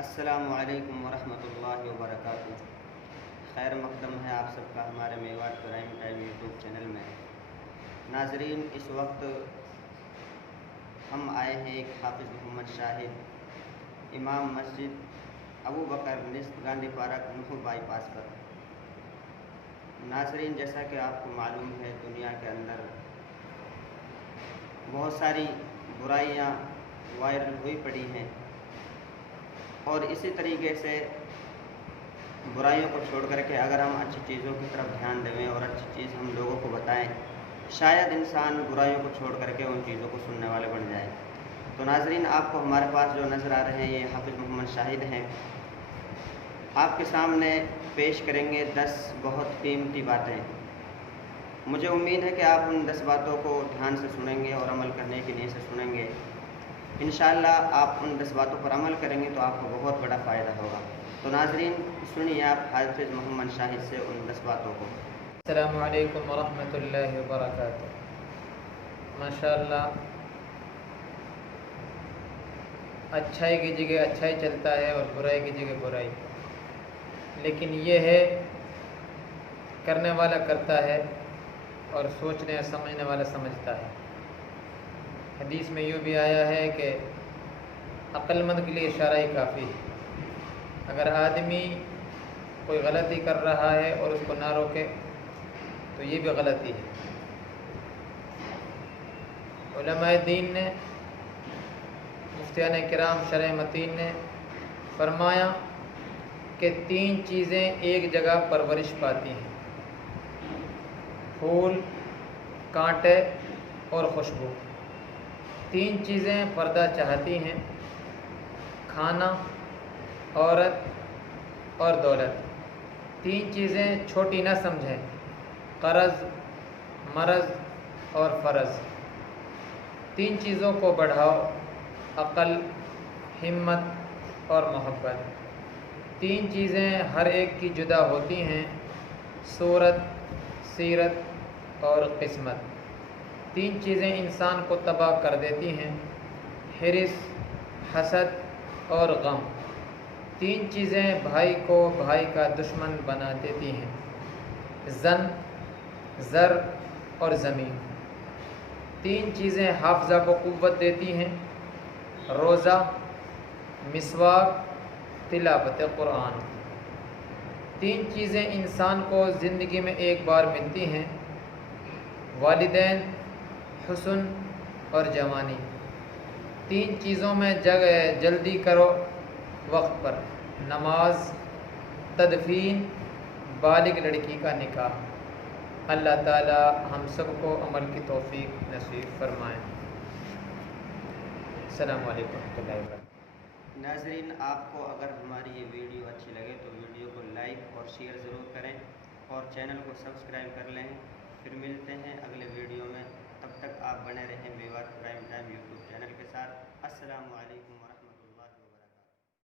السلام علیکم ورحمۃ اللہ وبرکاتہ۔ خیر مقدم ہے آپ سب کا ہمارے Mewat prime time YouTube channel میں۔ ناظرین، اس وقت ہم آئے ہیں ایک حافظ محمد شاہد امام مسجد ابو بکر نصف گاندھی پارک نوح بائی پاس پر۔ ناظرین، جیسا کہ آپ کو معلوم ہے، دنیا کے اندر بہت ساری برائیاں وائرل ہوئی پڑی ہیں، اور اسی طریقے سے برائیوں کو چھوڑ کر کے اگر ہم اچھی چیزوں کی طرف دھیان دیں اور اچھی چیز ہم لوگوں کو بتائیں، شاید انسان برائیوں کو چھوڑ کر کے ان چیزوں کو سننے والے بن جائے۔ تو ناظرین، آپ کو ہمارے پاس جو نظر آ رہے ہیں یہ حافظ محمد شاہد ہیں۔ آپ کے سامنے پیش کریں گے 10 بہت قیمتی باتیں۔ مجھے امید ہے کہ آپ ان 10 باتوں کو دھیان سے سنیں گے اور عمل کرنے کی نیت سے سنیں گے۔ انشاءاللہ آپ ان 10 باتوں پر عمل کریں گے تو آپ کو بہت بڑا فائدہ ہوگا۔ تو ناظرین، سنیے آپ حافظ محمد شاہد سے ان 10 باتوں کو۔ السلام علیکم ورحمۃ اللہ وبرکاتہ۔ ماشاءاللہ، اچھائی کی جگہ اچھائی چلتا ہے اور برائی کی جگہ برائی، لیکن یہ ہے کرنے والا کرتا ہے اور سوچنے اور سمجھنے والا سمجھتا ہے۔ حدیث میں یوں بھی آیا ہے کہ عقل مند کے لیے اشارہ ہی کافی ہے۔ اگر آدمی کوئی غلطی کر رہا ہے اور اس کو نہ روکے تو یہ بھی غلطی ہے۔ علماء دین نے، مفتیان کرام شرع متین نے فرمایا کہ 3 چیزیں ایک جگہ پرورش پاتی ہیں: پھول، کانٹے اور خوشبو۔ 3 چیزیں پردہ چاہتی ہیں: کھانا، عورت اور دولت۔ 3 چیزیں چھوٹی نہ سمجھیں: قرض، مرض اور فرض۔ 3 چیزوں کو بڑھاؤ: عقل، ہمت اور محبت۔ 3 چیزیں ہر ایک کی جدا ہوتی ہیں: صورت، سیرت اور قسمت۔ 3 چیزیں انسان کو تباہ کر دیتی ہیں: حرص، حسد اور غم۔ 3 چیزیں بھائی کو بھائی کا دشمن بنا دیتی ہیں: زن، زر اور زمین۔ 3 چیزیں حافظہ کو قوت دیتی ہیں: روزہ، مسواک، تلاوت قرآن۔ 3 چیزیں انسان کو زندگی میں ایک بار ملتی ہیں: والدین، حسن اور جوانی۔ 3 چیزوں میں جلدی کرو وقت پر: نماز، تدفین، بالغ لڑکی کا نکاح۔ اللہ تعالی ہم سب کو عمل کی توفیق نصیب فرمائیں۔ السلام علیکم ورحمۃ اللہ وبرکاتہ۔ ناظرین، آپ کو اگر ہماری یہ ویڈیو اچھی لگے تو ویڈیو کو لائک اور شیئر ضرور کریں اور چینل کو سبسکرائب کر لیں۔ پھر ملتے ہیں اگلے ویڈیو میں، تب تک آپ بنے رہیں Mewat prime time YouTube channel کے ساتھ۔ السلام علیکم۔